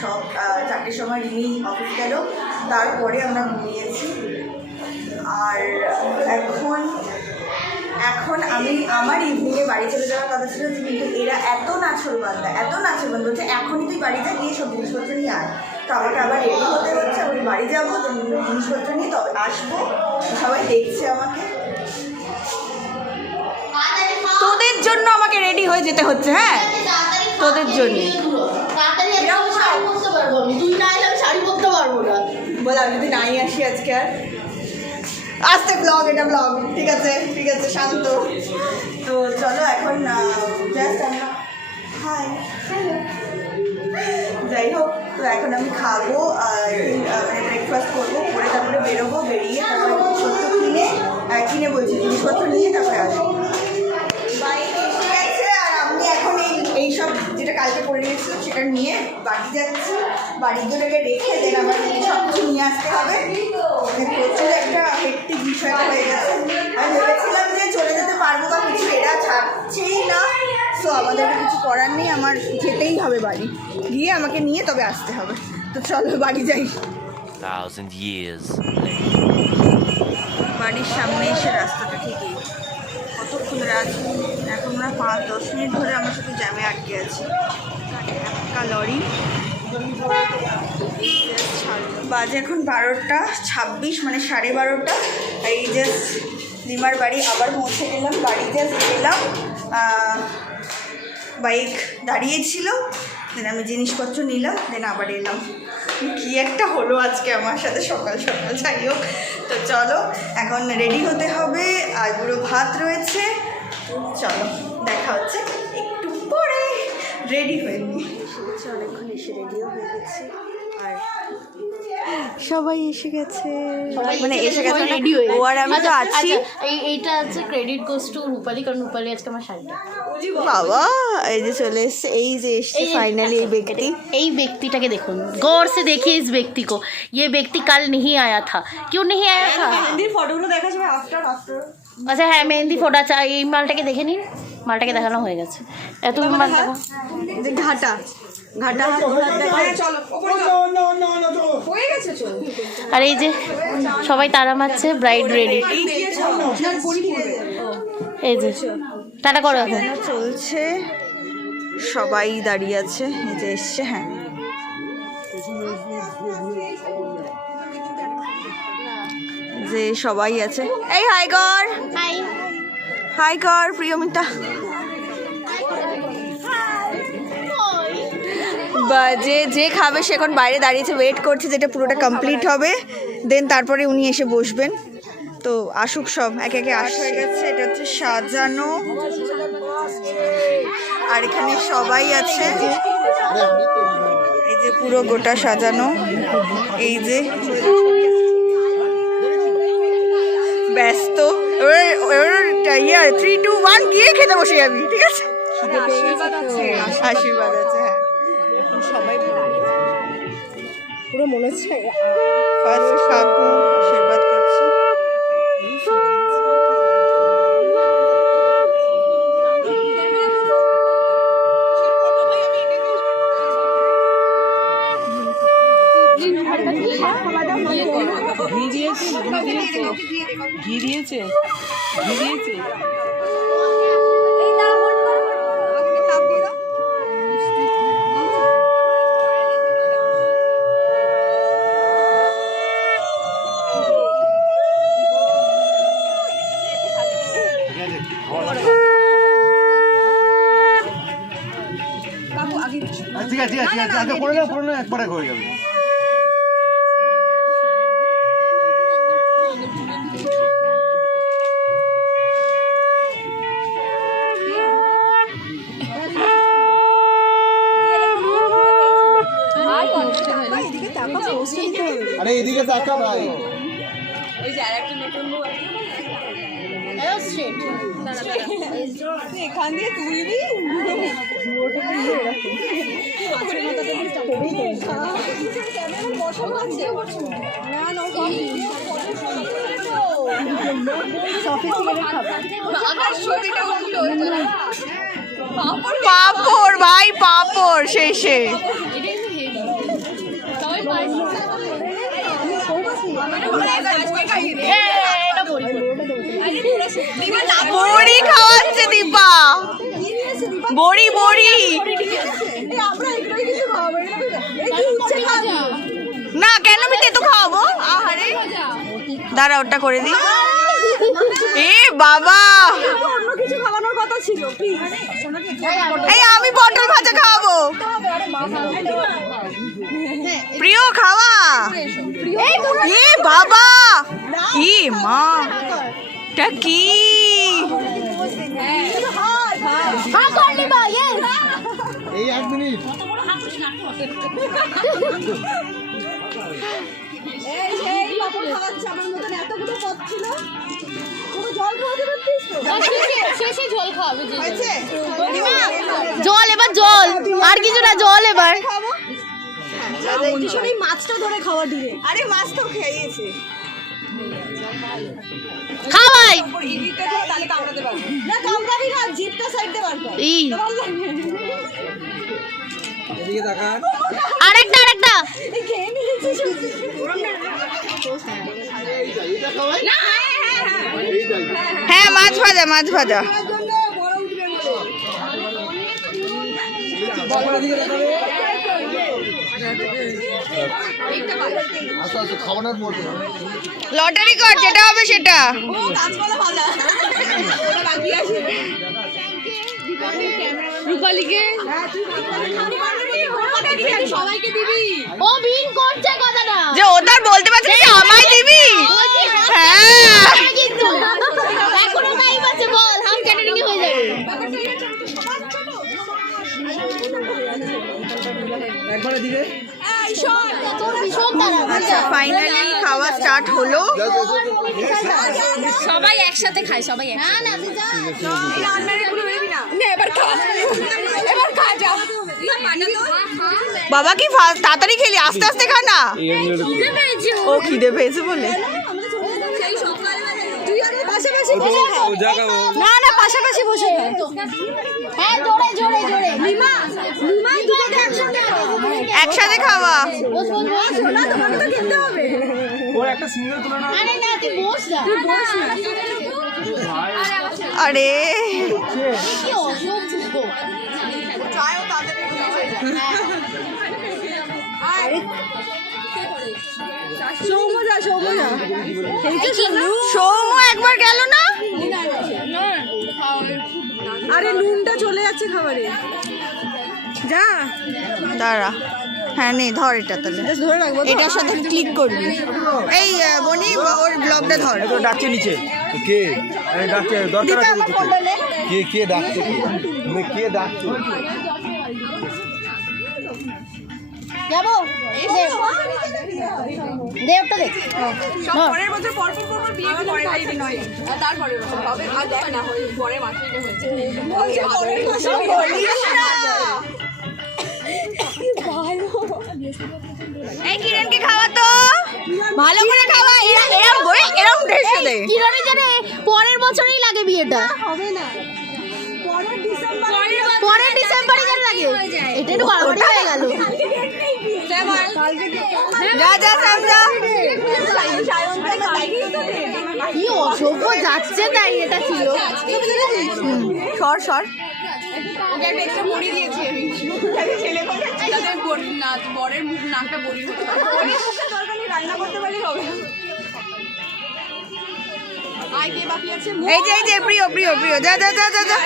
সব 4টের সময় রিমি অফিস গেল, তারপরে আমরা ঘুমিয়েছি। আর এখন আমি আমার ইভিনিংয়ে বাড়ি চলে যাওয়ার কথা ছিল, কিন্তু এরা এত নাছরবান্দা বলছে এখনই তুই বাড়িতে গিয়ে সব জিনিসপত্র নিয়ে আয়। তো আমাকে আবার রেডি হতে হচ্ছে, আমি বাড়ি যাবো, তো জিনিসপত্র নিয়ে তবে আসবো। সবাই দেখছে আমাকে, তোদের জন্য আমাকে রেডি হয়ে যেতে হচ্ছে। হ্যাঁ, তোদের জন্য। বল আমি যদি নাই আসি আজকে আর আসতে ব্লগ, এটা ব্লগ। ঠিক আছে শান্ত। তো চলো এখন জাস্ট আমরা যাই হোক, তো এখন আমি খাবো, মানে ব্রেকফাস্ট করবো, করে তারপরে বেরোবো, বেরিয়ে তারপরে জিনিসপত্র কিনে বলছি জিনিসপত্র নিয়ে তারপরে আসবো। আর আমি এখন এইসব যেটা কালকে করে নিয়েছিলাম সেটা নিয়ে বাড়ি যাচ্ছি। বাড়িগুলোকে রেখে দেন আমার সব কিছু নিয়ে আসতে হবে। প্রচুর একটা হেক্টিক বিষয়টা হয়ে গেছে। আমি ভেবেছিলাম যে চলে যেতে পারবো বা কিছু, এরা ছাড়ছেই না। তো আমাদের কিছু করার নেই, আমার যেতেই হবে বাড়ি, গিয়ে আমাকে নিয়ে তবে আসতে হবে। তো চলো বাড়ি যাই। বাড়ির সামনে এসে রাস্তাটা ঠিকই কতক্ষণ এখন আমরা 5-10 মিনিট ধরে আমরা শুধু জ্যামে আটকে আছি। একটা লরি বাজে এখন 12:26, মানে 12:30। এই জাস্ট লিমার বাড়ি আবার পৌঁছে গেলাম। বাড়ি জাস্ট গেলাম, বাইক দাঁড়িয়েছিল, দেন আমি জিনিসপত্র নিলাম, দেন আবার এলাম। কি একটা হলো আজকে আমার সাথে সকাল সকাল। যাই হোক, তো চলো এখন রেডি হতে হবে, আর পুরো ভাত রয়েছে। চলো দেখা হচ্ছে একটু পরে। রেডি হয়ে নিই, অনেকক্ষণ এসে রেডিও হয়ে গেছি। আর সবাই এসে গেছে, মানে এসে গেছে রেডি হয়ে। ও আর আমি তো আছি। এইটা আছে ক্রেডিট গোস টু রূপালী, কারণ রূপালী আজকে আমার শাড়িটা। বাবা এই যে চলে এসছে, এই যে এসছে ফাইনালি এই व्यक्तिটাকে দেখুন, गौर से देखिए इस व्यक्ति को। ये व्यक्ति कल नहीं आया था। क्यों नहीं आया था? মেহেন্দির ফটোগুলো দেখা যাবে আফটার। আচ্ছা হ্যাঁ, মেহেন্দি ফটো। আচ্ছা এই মালটাকে দেখে নিন, মালটাকে দেখানো হয়ে গেছে। এত মাল দেখো, ঘাটা আর এই যে সবাই তারা মারছে, ব্রাইড রেডি। এই যে টাটা করো, এখন চলছে, সবাই দাঁড়িয়ে আছে। এই যে এসছে, হ্যাঁ যে সবাই আছে। এই হাই কর প্রিয়মিতা। যে খাবে সে এখন বাইরে দাঁড়িয়েছে, ওয়েট করছে যেটা পুরোটা কমপ্লিট হবে, দেন তারপরে উনি এসে বসবেন। তো আসুক, সব একে একে আসা হয়ে গেছে। এটা হচ্ছে সাজানো, আর এখানে সবাই আছে। এই যে পুরো গোটা সাজানো, এই যে ব্যস্ত। এবার 3, 2, 1 গিয়ে খেতে বসে যাবি, ঠিক আছে? আশীর্বাদ আছে, হ্যাঁ। সবাই পুরো মনে হচ্ছে ফার্স্ট কাকু আশীর্বাদ করছে। ঘি দিয়েছে ঠিক আছে করে না একবারে হয়ে যাবে। আরে এদিকে তাকা ভাই। ওই যে আরেকটা নতুন বউ আছে, এখান দিয়ে তুলবি পাপড় ভাই, পাপড় শেষে। বড়ি খাওয়াচ্ছে দীপা, বড়ি বড়ি না কেন আমি তেতো খাওয়াবো? আহারে দাঁড়া ওটা করে দিই। এ বাবা এই আমি পটল ভাজা খাওয়াবো। প্রিয় খাওয়া। এ বাবা ই মা টা কি এই 1 মিনিট জল এবার জল, আর কিছু না, জল এবার। মাছটা ধরে খাওয়া দিলে। আরে মাছ তো খেয়েছে খাওয়াই তাহলে কামড়াতে পারবে না, কামড়াবি না, জিভটা সাইড দিয়ে বার কর। ই এদিকে তাকা। আরেকটা আরেকটা এটা খাওয়াই না। হ্যাঁ মাছ ভাজা মাছ ভাজা। আচ্ছা আচ্ছা খাওয়ানোর পর লটারি কর যেটা হবে সেটা। ও বিন করছে কথাটা, যে ও তার বলতে পারছে না যে আমায় দিবি। হ্যাঁ কিন্তু এখনো টাইম আছে, বল হাফ ক্যাটারিং হয়ে যাবে। একবারে দিকে আচ্ছা ফাইনালি খাওয়া স্টার্ট হলো। সবাই একসাথে খায়, সবাই না না বাবা কি তাড়াতাড়ি খেলি, আস্তে আস্তে খা না। ও খিদে পেয়েছে বলে না না পাশাপাশি বসে হ্যাঁ জোরে জোরে জোরে লিমা লিমা দুটোকে একসাথে একসাথে খাওয়া। ওর একটা সিঙ্গেল তুলে না। আরে না তুই বস না, তুই বস না। আরে কি অসহ্য। সৌম্য একবার গেল না। আরে নুনটা চলে যাচ্ছে খাবারে, যা দাঁড়া হ্যাঁ নে ধর এটা তাহলে ধরে রাখবো। এটার সাথে ক্লিক করবি। এই বনি ওর ব্লগটা ধর। তো ডাকছে নিচে কে? আরে ডাকছে দরকার আছে কে কে ডাকছে কে ডাকছে? যাবো দেবটা দেখ পরের বছর পরপর পরপর বিয়ে পরের বাড়িতে নয়, তারপরে হবে আর দেখ না হয় পরের মাসে হয়েছে। এই কিরণকে খাওয়া তো ভালো করে খাওয়া। এরম করে এরম ড্রেস দে। কিরণে জানে পরের বছরই লাগে বিয়েটা, হবে না পরের ডিসেম্বরে কেন লাগে? এটা একটু বাড়াবাড়ি হয়ে গেল। যা যা সাম যা। কি অসভ্য যাচ্ছে তাই এটা ছিল। সর সর একটা বড়ি দিয়েছি আমি যাতে বরের মুখ নাকটা বড়ি হতে পারে। রান্না করতে পারলে হবে। আই কে বাকি আছে? এই যে প্রিয় প্রিয় প্রিয় যা যা যা যা যা।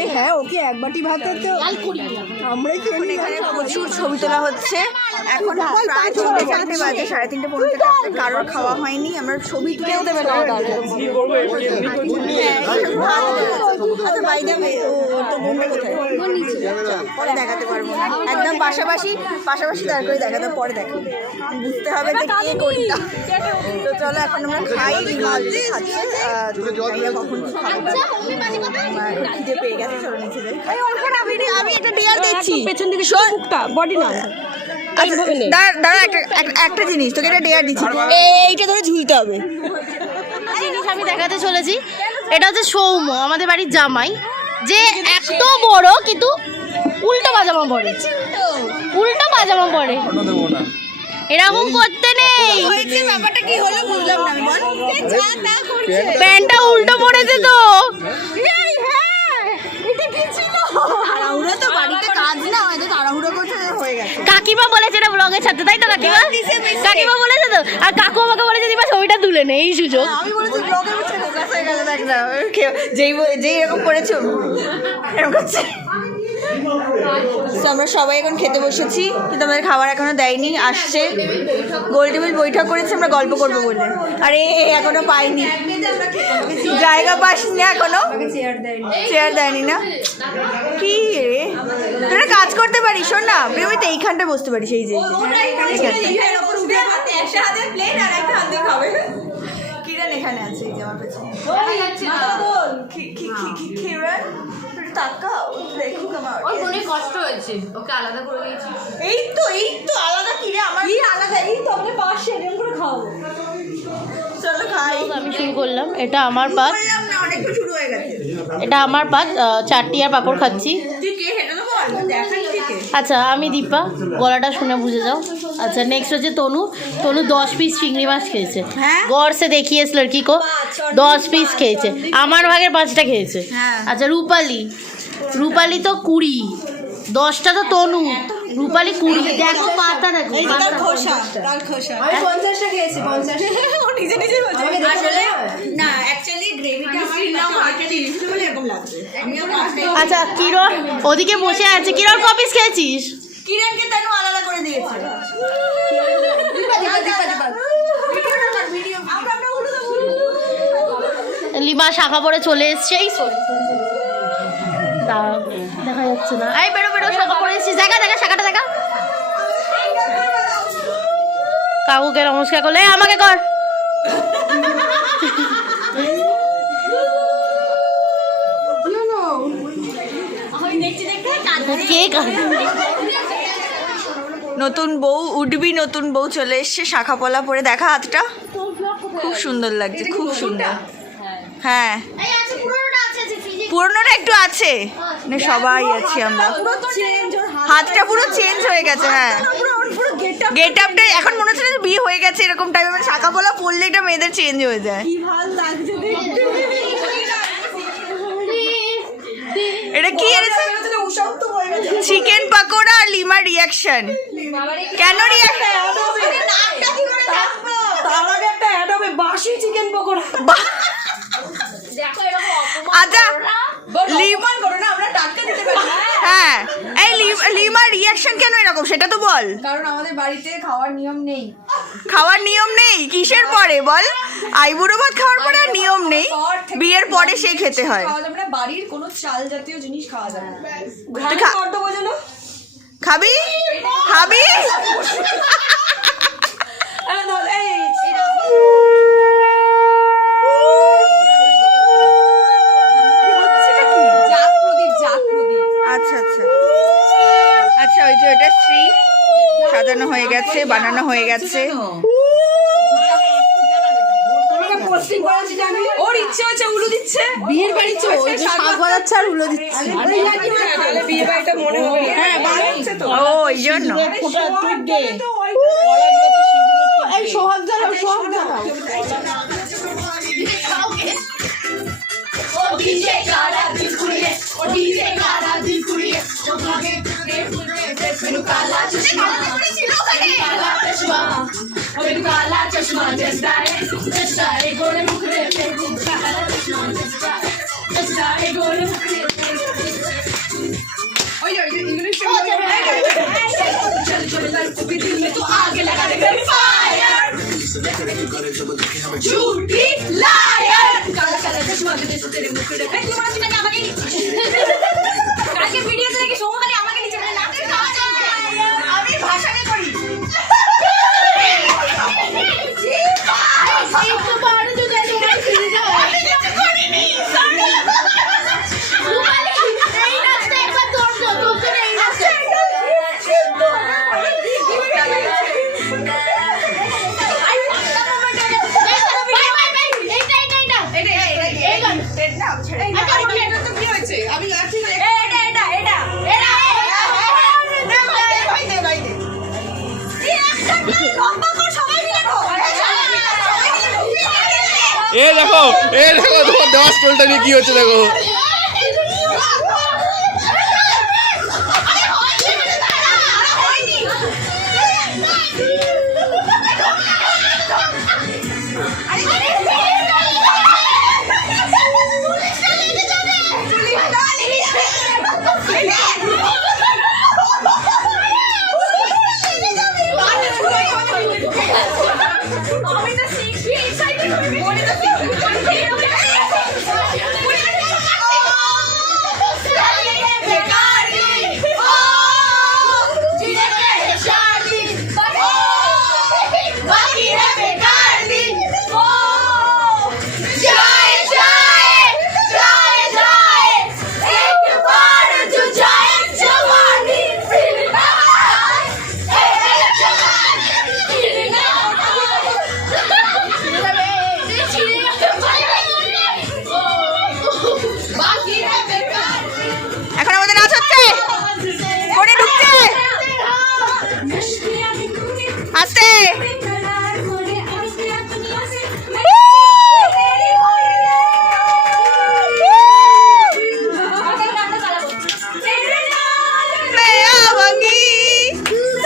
এই হ্যাঁ ওকে এক বাটি ভাতে তো আমরাই তো এখানে প্রচুর ছবি তোলা হচ্ছে। এখন প্রায় 3:30 বাজে, 3:30 পৌঁছে কারোর খাওয়া হয়নি। আমরা ছবি তুলেও দেবে না। পরে দেখাতে পারবো না, একদম পাশাপাশি পাশাপাশি দাঁড় করে দেখাতে, পরে দেখাবো, বুঝতে হবে যে কে কোনটা। তো চলো এখন আমরা খাই। অলরেডি খাচ্ছে, কখন খিদে পেয়ে গেছে, চলো নিচে যাই। আমি এটা ডিয়ার দিচ্ছি পেছন দিকে মুখটা বডি না। দাঁড়া একটা জিনিস তোকে এটা ডেয়ার দিচ্ছি, এইটা ধরে ঝুলতে হবে। জিনিস আমি দেখাতে চলেছি। এটা হচ্ছে সৌম্য, আমাদের বাড়ির জামাই, যে এত বড় কিন্তু উল্টো পাজামা পরে, উল্টো পাজামা পরে। এরকম করতে নেই, ব্যাপারটা কি হলো বুঝলাম না আমি, বল। প্যান্টটা উল্টো পড়েছে তো। তাড়াহুড়ো তো বাড়িতে কাজ না, হয়তো তাড়াহুড়ো করতে হয়ে গেছে। কাকিমা বলেছে এটা ব্লগে ছাড়তে, তাই তো কাকিমা? কাকিমা বলেছে তো, আর কাকু আমাকে বলেছে দিবা ছবিটা তুলে নে, এই সুযোগ। আমি বলেছি ব্লগের মধ্যে ফোকাস হয়ে গেল, দেখ না যেই এরকম করেছো এরকম করছে। তো আমরা সবাই এখন খেতে বসেছি, কিন্তু আমাদের খাবার এখনো দেয়নি, আসছে। গোল টেবিল বৈঠক করেছে আমরা গল্প করবো বলে, আরে এখনো পাইনি, জায়গা পাসনি না এখনো, চেয়ার দেয়নি না। কি রে তোরা কাজ করতে পারিস, শোন না প্রেমিতে এইখানটা বসতে পারিস, এই যে কিরণ এখানে আছে, এই যে আমার পেছনে তাকাও, দেখুক আমার। কষ্ট হয়েছে, ওকে আলাদা করে দিয়েছি। এই তো আলাদা কি রে, আমার কি আলাদা, এই তো আমাদের পাশে এরকম করে খাওয়াবো। চলো খাই। আমি শুরু করলাম, এটা আমার পাত, বললাম না অনেকটা শুরু হয়ে গেছে। এটা আমার পাত, চাটনি আর পাঁপড় খাচ্ছি। তুই কে হেঁটে তো বল, দেখাই থেকে। আচ্ছা আমি দীপা, গলাটা শুনে বুঝে যাও। আচ্ছা নেক্সট হচ্ছে তনু। তনু 10 পিস চিংড়ি মাছ খেয়েছে, হ্যাঁ? গড় সে দেখিয়েছ লড়কি কো, 10 পিস খেয়েছে, আমার ভাগের 5টা খেয়েছে। হ্যাঁ। আচ্ছা রূপালি তো 20, 10টা তো তনু, রূপালি 20। দেখো পাতা, দেখো এই যে পাতা। তার খোসা, তার খোসা। আমি 50টা খেয়েছি, 50টা। ও নিজে নিজে বলছে আসলে না, অ্যাকচুয়ালি গ্রেভিটা আমার মাকে দিয়েছিল বলে এরকম লাগছে। আমিও পাঁচটা। আচ্ছা কিরণ ওদিকে বসে আছে, কিরণ ক পিস খেয়েছিস? কিরণকে তানু আলাদা করে দিয়েছে। লিমা শাখা পরে চলে এসছে, এই দাঁড়াও, দেখা যাচ্ছে না, এই বেরো শাখা পরে এসছিস, দেখা শাখাটা দেখা। কাকুকে নমস্কার করলে, আমাকে কর। কে নতুন বউ উঠবি, নতুন বউ চলে এসছে, শাখা পলা পরে, দেখা হাতটা খুব সুন্দর লাগছে, খুব সুন্দর। হ্যাঁ পুরোনোটা একটু আছে, মানে সবাই আছি আমরা, হাতটা পুরো চেঞ্জ হয়ে গেছে। হ্যাঁ গেট আপটা এখন মনে হচ্ছে না বিয়ে হয়ে গেছে এরকম টাইপের, মানে শাখা পলা পরলে এটা মেয়েদের চেঞ্জ হয়ে যায়। এটা কি চিকেন পাকোড়া আর লিমার রিয়াকশন, কেন রিয়াকশন? আচ্ছা হ্যাঁ, এই লিমার রিয়াকশন কেন এরকম সেটা তো বল। কারণ আমাদের বাড়িতে খাওয়ার নিয়ম নেই। খাওয়ার নিয়ম নেই কিসের পরে বল? আইবুড়ো ভাত খাওয়ার পরে আর নিয়ম নেই, বিয়ের পরে সেই খেতে হয়। খাওয়া যাবে না, বাড়ির কোনো চাল জাতীয় জিনিস খাওয়া যাবে না। খাবি খাবি আচ্ছা আচ্ছা আচ্ছা, ওই যে ওটা শ্রী সাজানো হয়ে গেছে, বানানো হয়ে গেছে। ওর ইচ্ছে হচ্ছে উলু দিচ্ছে, বিয়ের বাড়ি শাক বাজাচ্ছে আর উলু দিচ্ছে। বিয়ে বাড়িটা মনে হয় হ্যাঁ বানাচ্ছে তো, ও এই জন্য এই সোহাগ জ্বালাও, সোহাগ জ্বালাও। झूठी लायर काला काला चश्मा के देश तेरे मुखड़े पे क्यों मारती मैंने আমাকে কালকে ভিডিওতে দেখি সোমবারে আমাকে নিচে বলে নাটক খাওয়া যায়, আমি ভাষণে করি এই তো বাড়ি তো যাই তোমরা ফিরে যাও, আমি কিছু করিনি এই নাচটা একবার দৌড় তো এই নাচটা এইটা এ দেখো তোমার দেওয়া স্টোলটা নিয়ে কি হচ্ছে দেখো। এখন আমাদের নাচ হচ্ছে, কোণে ঢুকছে, আস্তে मैं आवांगी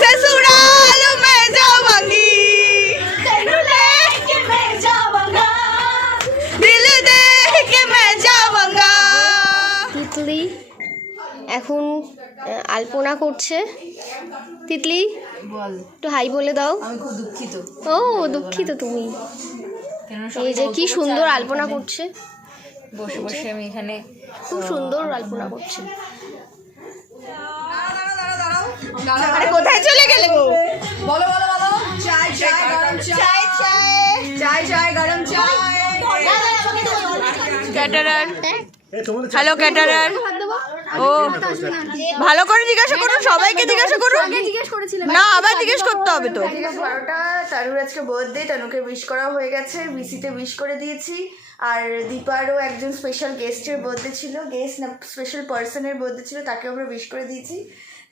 ससुराल में जावांगी दिल दे के मैं जावांगा। তিতলি এখন আলপনা করছে। তিতলি বল, একটু হাই বলে দাও। আমি খুব দুঃখিত। ও দুঃখিত তুমি। কেননা এই যে কি সুন্দর আলপনা করছে, বসে বসে আমি এখানে খুব সুন্দর আলপনা করছে। আরে কোথায় চলে গেলে গো? বলো বলো বলো। চাই চাই গরম চাই, চাই চাই গরম চাই। Caterer, hello caterer. ও ভালো করে জিজ্ঞাসা করুন, সবাইকে জিজ্ঞাসা করুন। না আবার জিজ্ঞেস করতে হবে তো। ঠিক আছে 12টা, তানুর আজকে বার্থডে, তানুকে উইশ করা হয়ে গেছে, বিসিতে উইশ করে দিয়েছি। আর দীপারও একজন স্পেশাল গেস্টের বার্থডে ছিল, গেস্ট না স্পেশাল পার্সনের বার্থডে ছিল, তাকে আমরা উইশ করে দিয়েছি।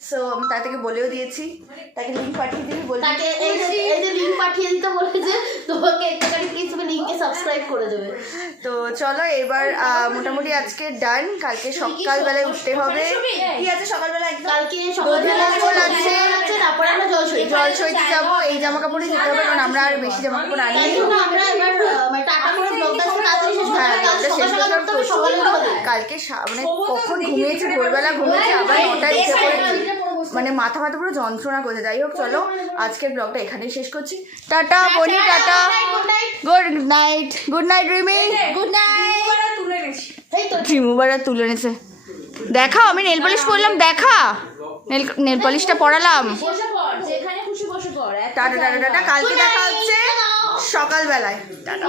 সো আমি তাকে বলেও দিয়েছি, তাকে লিঙ্ক পাঠিয়ে দিবি বলে তাকে এই যে লিংক পাঠিয়ে দিতে বলেছে, তোমাকে একটাখানি প্লিজ তুমি লিংকে সাবস্ক্রাইব করে দেবে। তো চলো এবার মোটামুটি আজকে ডান। কালকে সকালবেলায় উঠতে হবে। কি আছে সকালবেলা? একদম কালকে সকালবেলা দোল আছে, তারপরে আমরা জল সইতে যাবো। এই জামা কাপড়ে যেতে হবে, কারণ আমরা আর বেশি জামা কাপড় আনি। তাই জন্য আমরা এবার মানে টাটা করে ব্লগটা তাড়াতাড়ি শেষ করব। হ্যাঁ, কাল ব্লগটা শেষ সকালে করতে উঠতে হবে, সকালে উঠতে হবে। কালকে মানে কখন ঘুমিয়েছি, ভোরবেলা ঘুমিয়েছি, আবার 9টায় উঠে পড়েছি, মানে মাথা পুরো যন্ত্রণা করছে। যাই হোক চলো আজকের ব্লগটা এখানেই শেষ করছি। টাটা বনি, tata, good night, good night Rimi, good night. তুলে নিচ্ছি। রিমুভারটা তুলে নিয়েছে। দেখাও, আমি নেল পলিশ পরলাম, দেখা নেল পলিশটা পরালাম। বসে পড়, যেখানে খুশি বসে পড়। টাটা টাটা টাটা, কালকে দেখা হচ্ছে সকালবেলায়। টাটা।